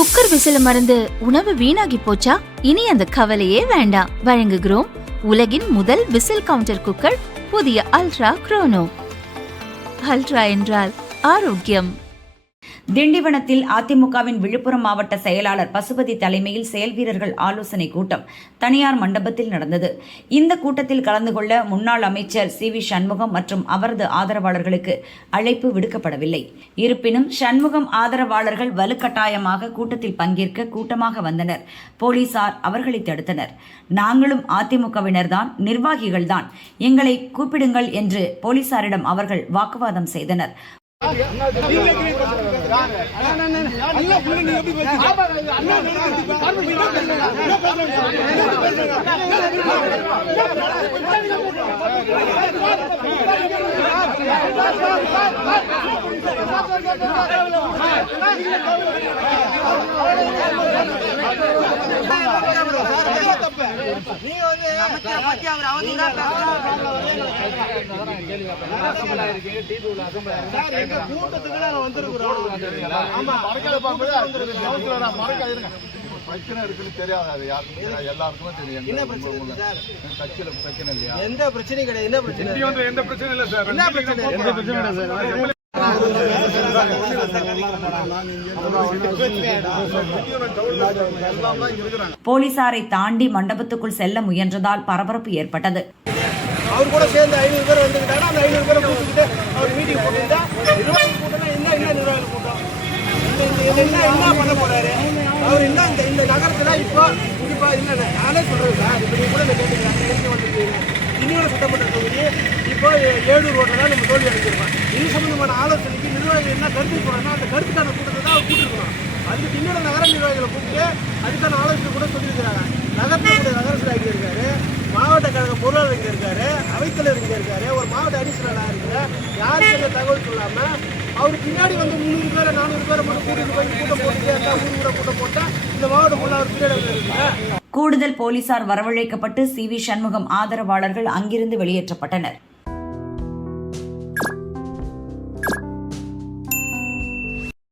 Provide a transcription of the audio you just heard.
Cooker விசில மறந்து உணவு வீணாகி போச்சா? இனி அந்த கவலையே வேண்டாம். வழங்குகிறோம் உலகின் முதல் விசில் கவுண்டர் குக்கர், புதிய அல்ட்ரா குரோனோ. அல்ட்ரா என்றால் ஆரோக்கியம். திண்டிவனத்தில் அதிமுகவின் விழுப்புரம் மாவட்ட செயலாளர் பசுபதி தலைமையில் செயல் வீரர்கள் ஆலோசனை கூட்டம் தனியார் மண்டபத்தில் நடந்தது. இந்த கூட்டத்தில் கலந்து கொள்ள முன்னாள் அமைச்சர் சி.வி. சண்முகம் மற்றும் அவரது ஆதரவாளர்களுக்கு அழைப்பு விடுக்கப்படவில்லை. இருப்பினும் சண்முகம் ஆதரவாளர்கள் வலுக்கட்டாயமாக கூட்டத்தில் பங்கேற்க கூட்டமாக வந்தனர். போலீசார் அவர்களை தடுத்தனர். நாங்களும் அதிமுகவினர்தான், நிர்வாகிகள்தான், எங்களை கூப்பிடுங்கள் என்று போலீசாரிடம் அவர்கள் வாக்குவாதம் செய்தனர். பிரச்சனை இருக்குன்னு தெரியாது, அது யாருக்கும் எல்லாருக்குமே தெரியும். என்ன பிரச்சனை கட்சியில பிரச்சனை இல்லையா? எந்த பிரச்சனையும் கிடையாது. என்ன பிரச்சனை? எந்த பிரச்சனை இல்லை சார். என்ன பிரச்சனை? எந்த பிரச்சனை இல்லை சார். போலீசாரை தாண்டி மண்டபத்துக்குள் செல்ல முயன்றதால் பரபரப்பு ஏற்பட்டது. அவர் கூட சேர்ந்து 500 பேர் வந்துக்கிட்டாங்க. அந்த 500 பேரை கூப்பிட்டு அவர் மீட்டிங் போட்டுக்கிட்டா நிர்வாகி கூட்டம்னா என்ன நிர்வாகி கூட்டம்? என்ன பண்ண போறாரு அவர்? என்ன இந்த நகரத்துல இப்போ இல்லை நானே சொல்றேன் சார். இப்போ நீங்க கூட கேட்டுக்கிறேன். இன்னொரு சட்டமன்ற தொகுதி இப்போ 7 ரோட்டில் தான் நம்ம தோல்வி அடைஞ்சிருக்கோம். இது சம்பந்தமான ஆலோசனைக்கு நிர்வாகிகள் என்ன கருத்து போறாங்கன்னா அந்த கருத்துக்கான கூட்டத்தை தான் அவர் கூட்டிருக்கணும். அதுக்கு இன்னொரு நகர நிர்வாகிகளை கூப்பிட்டு அதுக்கான ஆலோசனை கூட சொல்லியிருக்கிறாங்க. நகரத்தினுடைய நகரத்தில் இங்கே இருக்காரு, மாவட்ட கழக பொருளாளர் இங்கே இருக்காரு, அவைத்தலைவர் இங்கே இருக்காரு, ஒரு மாவட்ட அடிஷனலாக இருக்கிற யாருக்கு தகவல் சொல்லாம அவர் பின்னாடி வந்து 300 பேரை 400 பேரை மட்டும் கூட்டிட்டு போய் கூட்டம் போட்டு ஊர் கூட கூட்டம் போட்டா இந்த மாவட்டம் ஃபுல்லாக அவர் பின்னாடி இருக்கு. கூடுதல் போலீசார் வரவழைக்கப்பட்டு சி.வி. சண்முகம் ஆதரவாளர்கள் அங்கிருந்து வெளியேற்றப்பட்டனர்.